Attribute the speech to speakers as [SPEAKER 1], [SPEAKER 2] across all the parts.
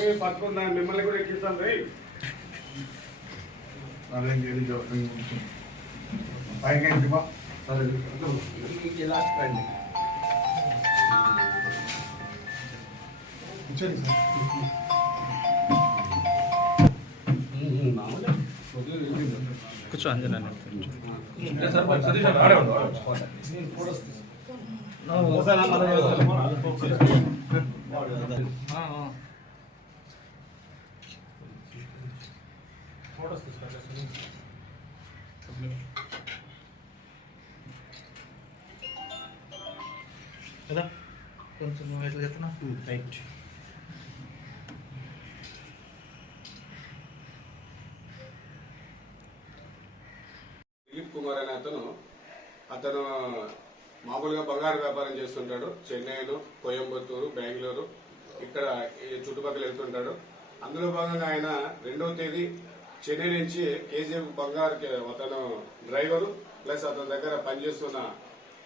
[SPEAKER 1] ఏ పట్టుకుందా మిమ్మల్ని కూడా ఎక్కిస్తాను రే
[SPEAKER 2] పైకి ఇంటిమా
[SPEAKER 1] ఇలా రండి.
[SPEAKER 2] కూర్చోండి సార్.
[SPEAKER 3] కూర్చో అంజనా కదా? కొంచెం ఎట్లా చెప్తున్నా? రైట్.
[SPEAKER 1] దిలీప్ కుమార్ అనే అతను అతను మామూలుగా బంగారు వ్యాపారం చేస్తుంటాడు. చెన్నైలో కోయంబత్తూరు బెంగళూరు ఇక్కడ చుట్టుపక్కల వెళ్తుంటాడు. అందులో భాగంగా ఆయన రెండవ తేదీ చెన్నై నుంచి కేజీఎఫ్ బంగారు అతను డ్రైవరు ప్లస్ అతని దగ్గర పనిచేస్తున్న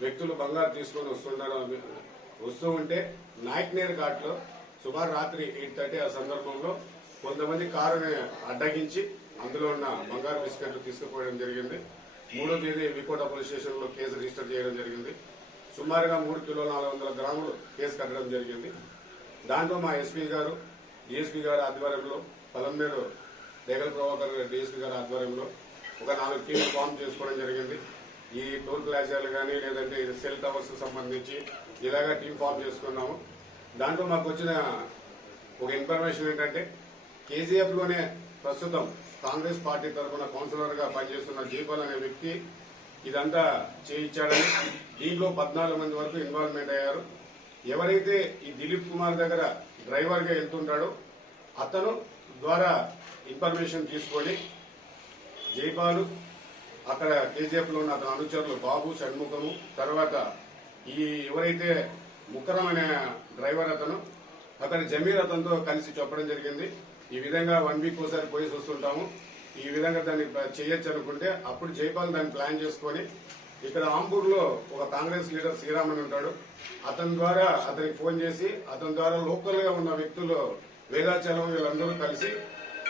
[SPEAKER 1] వ్యక్తులు బంగారు తీసుకొని వస్తుండడం వస్తూ ఉంటే నాయక్నేర్ ఘాట్లో సుమారు రాత్రి ఎయిట్ థర్టీ ఆ సందర్భంలో కొంతమంది కారుని అడ్డగించి అందులో ఉన్న బంగారు బిస్కెట్లు తీసుకుపోవడం జరిగింది. మూడో తేదీ వికోట పోలీస్ స్టేషన్లో కేసు రిజిస్టర్ చేయడం జరిగింది. సుమారుగా మూడు కిలో నాలుగు వందల గ్రాములు కేసు కట్టడం జరిగింది. దాంట్లో మా ఎస్పీ గారు డిఎస్పీ గారు ఆధ్వర్యంలో పలంనేరు దేగల ప్రభాకర్ గారు డిఎస్పీ గారి ఆధ్వర్యంలో ఒక నాలుగు టీమ్ ఫామ్ చేసుకోవడం జరిగింది. ఈ టోల్ ప్లాజాలు కానీ లేదంటే ఇది సెల్ టవర్స్ సంబంధించి ఇలాగా టీం ఫామ్ చేసుకున్నాము. దాంట్లో మాకు వచ్చిన ఒక ఇన్ఫర్మేషన్ ఏంటంటే కేజీఎఫ్లోనే ప్రస్తుతం కాంగ్రెస్ పార్టీ తరఫున కౌన్సిలర్గా పనిచేస్తున్న జీపల్ అనే వ్యక్తి ఇదంతా చేయించాడని దీంట్లో పద్నాలుగు మంది వరకు ఇన్వాల్వ్మెంట్ అయ్యారు. ఎవరైతే ఈ దిలీప్ కుమార్ దగ్గర డ్రైవర్గా వెళ్తుంటాడో అతను ద్వారా ఇన్ఫర్మేషన్ తీసుకొని జైపాలు అక్కడ కేజీఎఫ్లో ఉన్న అనుచరులు బాబు షణ్ముఖము తర్వాత ఈ ఎవరైతే ముక్కరం అనే డ్రైవర్ అతను అతని జమీర్ అతనితో కలిసి చెప్పడం జరిగింది. ఈ విధంగా వన్ వీక్ ఒకసారి పోయి వస్తుంటాము. ఈ విధంగా దాన్ని చేయొచ్చు అనుకుంటే అప్పుడు జైపాల్ దాన్ని ప్లాన్ చేసుకొని ఇక్కడ ఆంబూర్లో ఒక కాంగ్రెస్ లీడర్ శ్రీరామన్ ఉంటాడు. అతని ద్వారా అతనికి ఫోన్ చేసి అతని ద్వారా లోకల్గా ఉన్న వ్యక్తులు వేదాచలం వీళ్ళందరూ కలిసి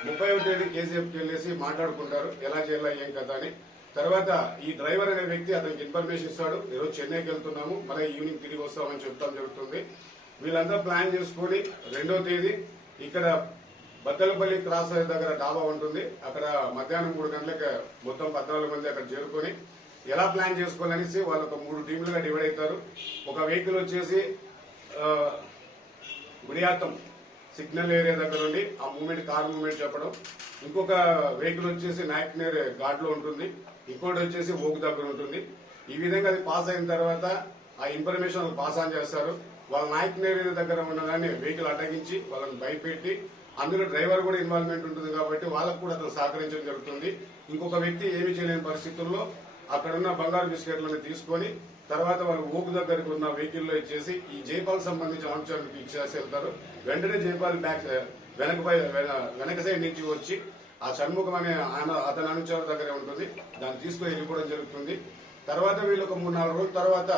[SPEAKER 1] ముప్పై తేదీ కేసీఎఫ్కి వెళ్ళేసి మాట్లాడుకుంటారు. ఎలా చేయాలా ఏం కదా అని. తర్వాత ఈ డ్రైవర్ అనే వ్యక్తి అతనికి ఇన్ఫర్మేషన్ ఇస్తాడు. ఈరోజు చెన్నైకి వెళ్తున్నాము. మళ్ళీ ఈవినింగ్ తిరిగి వస్తామని చెప్తాం జరుగుతుంది. వీళ్ళంతా ప్లాన్ చేసుకుని రెండో తేదీ ఇక్కడ బద్దలపల్లి క్రాస్ దగ్గర డాబా ఉంటుంది. అక్కడ మధ్యాహ్నం మూడు గంటలకు మొత్తం పద్నాలుగు మంది అక్కడ చేరుకొని ఎలా ప్లాన్ చేసుకోవాలనేసి వాళ్ళు ఒక మూడు టీంలుగా డివైడ్ అవుతారు. ఒక వెహికల్ వచ్చేసి గుడియాత్తం సిగ్నల్ ఏరియా దగ్గర ఉండి ఆ మూమెంట్ కార్ మూమెంట్ చెప్పడం. ఇంకొక వెహికల్ వచ్చేసి నాయక్నేర్ ఘాట్లో ఉంటుంది. ఇంకోటి వచ్చేసి ఓకు దగ్గర ఉంటుంది. ఈ విధంగా అది పాస్ అయిన తర్వాత ఆ ఇన్ఫర్మేషన్ పాస్ ఆన్ చేస్తారు. వాళ్ళ నాయక్నేర్ దగ్గర ఉన్న వెహికల్ అడ్డగించి వాళ్ళని భయపెట్టి అందులో డ్రైవర్ కూడా ఇన్వాల్వ్మెంట్ ఉంటుంది కాబట్టి వాళ్ళకు కూడా అతను సహకరించడం జరుగుతుంది. ఇంకొక వ్యక్తి ఏమీ చేయలేని పరిస్థితుల్లో అక్కడ ఉన్న బంగారు బిస్కెట్లను తీసుకొని తర్వాత వాళ్ళు ఊపు దగ్గరికి ఉన్న వెహికల్లో ఇచ్చేసి ఈ జైపాల్ సంబంధించిన అంశాలకు ఇచ్చేసి వెళ్తారు. వెంటనే జైపాల్ బ్యాక్ వెనక వెనక సైడ్ నుంచి వచ్చి ఆ షణ్ముఖం అనే ఆయన అతని అనుచరుల దగ్గరే ఉంటుంది. దాన్ని తీసుకుని వెళ్ళిపోవడం జరుగుతుంది. తర్వాత వీళ్ళు ఒక మూడు నాలుగు రోజుల తర్వాత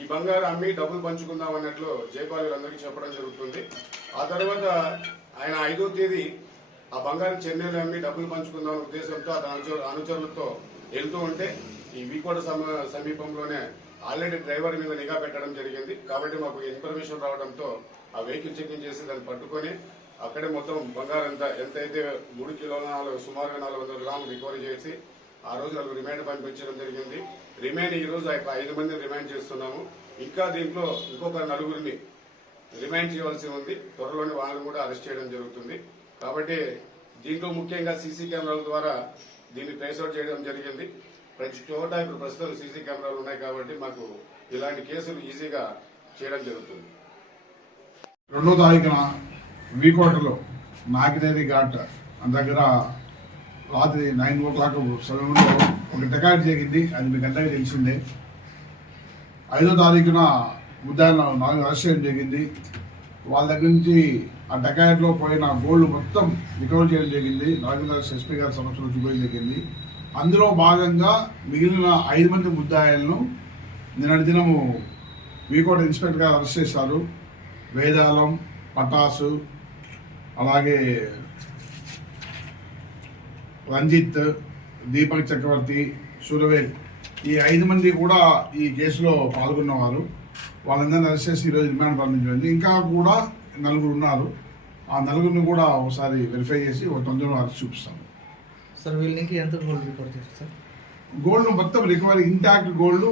[SPEAKER 1] ఈ బంగారు అమ్మి డబ్బులు పంచుకుందాం అన్నట్లు జైపాల్ వీళ్ళందరికీ చెప్పడం జరుగుతుంది. ఆ తర్వాత ఆయన ఐదో తేదీ ఆ బంగారం చెన్నైలో అమ్మి డబ్బులు పంచుకుందాం ఉద్దేశంతో అతని అనుచరు అనుచరులతో వెళ్తూ ఉంటే ఈ వీకోట సమ- సమీపంలోనే ఆల్రెడీ డ్రైవర్ మీద నిఘా పెట్టడం జరిగింది. కాబట్టి మాకు ఇన్ఫర్మేషన్ రావడంతో ఆ వెహికల్ చెకింగ్ చేసి దాన్ని పట్టుకొని అక్కడే మొత్తం బంగారం ఎంత ఎంతైతే మూడు కిలోల నాలుగు సుమారుగా నాలుగు వందల గ్రాములు రికవరీ చేసి ఆ రోజు వాళ్ళకి రిమాండ్ పంపించడం జరిగింది. రిమాండ్ ఈ రోజు ఐదు మందిని రిమాండ్ చేస్తున్నాము. ఇంకా దీంట్లో ఇంకొక నలుగురిని రిమైండ్ చేయవలసి ఉంది. త్వరలోనే వాళ్ళని కూడా అరెస్ట్ చేయడం జరుగుతుంది. కాబట్టి దీంట్లో ముఖ్యంగా సీసీ కెమెరాల ద్వారా దీన్ని ట్రేస్అవుట్ చేయడం జరిగింది. ప్రతి చోట ఇప్పుడు ప్రస్తుతం సీసీ కెమెరాలు ఉన్నాయి కాబట్టి మాకు ఇలాంటి కేసులు ఈజీగా చేయడం జరుగుతుంది.
[SPEAKER 2] రెండో తారీఖున వీకోటలో నాగినేరి ఘాట్ దగ్గర రాత్రి నైన్ ఓ క్లాక్ సమయంలో ఒక డకాట్ జరిగింది. అది మీకు అంతగా తెలిసిందే. ఐదో తారీఖున ఉదయం నాలుగు అరెస్ట్ చేయడం జరిగింది. వాళ్ళ దగ్గర నుంచి ఆ డకాయట్లో పోయిన గోల్డ్ మొత్తం రికవర్ చేయడం జరిగింది. నాగేంద్ర ఎస్పీ గారి సమక్షంలో చూపించడం జరిగింది. అందులో భాగంగా మిగిలిన ఐదు మంది ముద్దాయిలను నిన్నటి దినము వీకోట ఇన్స్పెక్టర్ గారు అరెస్ట్ చేశారు. వేదాలం పటాసు అలాగే రంజిత్ దీపక్ చక్రవర్తి సురవేల్ ఈ ఐదు మంది కూడా ఈ కేసులో పాల్గొన్నవారు. వాళ్ళందరినీ అరెస్ట్ చేసి ఈరోజు రిమాండ్ పంపించండి ఇంకా కూడా నలుగురు ఉన్నారు. ఆ నలుగురిని కూడా ఒకసారి వెరిఫై చేసి ఒక తొందరలో అరెస్ట్ చూపిస్తాం
[SPEAKER 3] సార్ వీళ్ళ నుంచి ఎంత గోల్డ్ రికార్డ్ చేశారు సార్?
[SPEAKER 2] గోల్డ్ మొత్తం రికవరీ ఇంటాక్ట్ గోల్డ్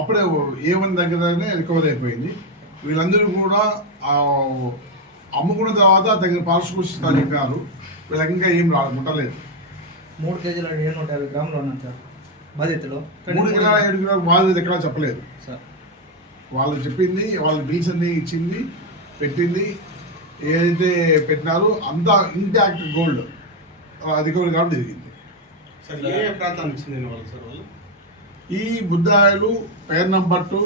[SPEAKER 2] అప్పుడే ఏ వన్ దగ్గరనే రికవరీ అయిపోయింది. వీళ్ళందరూ కూడా అమ్ముకున్న తర్వాత తగిన పార్శ్వస్థాలు చెప్పారు. వీళ్ళకి ఇంకా ఏం రాలేదు ముట్టలేదు.
[SPEAKER 3] మూడు కేజీల ఏడు నూట యాభై గ్రాములు ఉన్నాను సార్ బాధితులు. కానీ
[SPEAKER 2] మూడు కిలో ఏడు కిలో వాళ్ళు ఎక్కడా చెప్పలేదు.
[SPEAKER 3] సార్.
[SPEAKER 2] వాళ్ళు చెప్పింది వాళ్ళ బిల్స్ అన్ని ఇచ్చింది పెట్టింది ఏదైతే పెట్టినారో అంతా ఇంటాక్ట్ గోల్డ్ రికవరీ కావడం జరిగింది. ఈ బుద్ధాయిలు పేరు నంబర్ టూ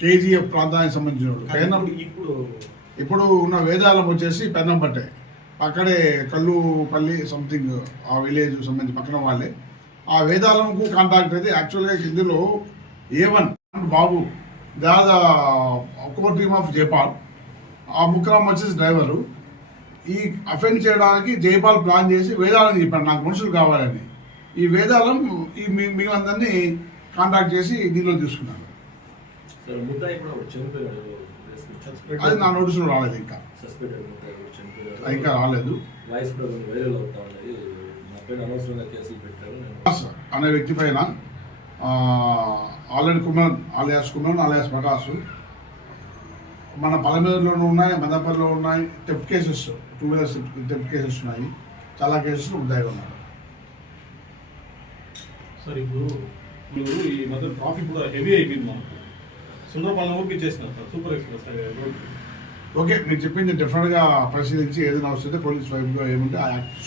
[SPEAKER 2] కేజీఎఫ్ ప్రాంతానికి సంబంధించిన వాళ్ళు.
[SPEAKER 4] ఇప్పుడు
[SPEAKER 2] ఇప్పుడు ఉన్న వేదాలం వచ్చేసి పెన్నంపట్టే అక్కడే కల్లుపల్లి సంథింగ్ ఆ విలేజ్ సంబంధించి పక్కన వాళ్ళే. ఆ వేదాలంకు కాంటాక్ట్ అయితే యాక్చువల్గా ఇందులో ఏ వన్ బాబు దాదా ఒక్కొక్క టీమ్ ఆఫ్ జైపాల్. ఆ ముక్రామ్ వచ్చేసి డ్రైవరు ఈ అఫెండ్ చేయడానికి జైపాల్ ప్లాన్ చేసి వేదాలని చెప్పాడు. నాకు మనుషులు కావాలని. ఈ వేదాలం ఈ మి- మిగిలినందరినీ కాంటాక్ట్ చేసి దీనిలో తీసుకున్నాను అది నా నోటీసులో రాలేదు ఇంకా. ఇంకా రాలేదు. అనే వ్యక్తి పైన already Kumar alias Kumar alias Prakash మన పలమేరులోనూ ఉన్నాయి మదపల్లిలో ఉన్నాయి theft cases two wheelers theft cases ఉన్నాయి. చాలా కేసెస్ ఉద్దాయిగా ఉన్నాయి
[SPEAKER 4] సార్ ఇప్పుడు ఇప్పుడు ఈ మధ్య ట్రాఫిక్ కూడా హెవీ అయిపోయింది మనకు సుందరపాలెం వరకు ఇచ్చేసినారు సార్ సూపర్ ఎక్స్ప్రెస్
[SPEAKER 2] ఓకే మీరు చెప్పింది డెఫినెట్గా పరిశీలించి ఏదైనా వస్తుంటే పోలీస్ వైపుగా ఏముంటే ఆ యాక్ట్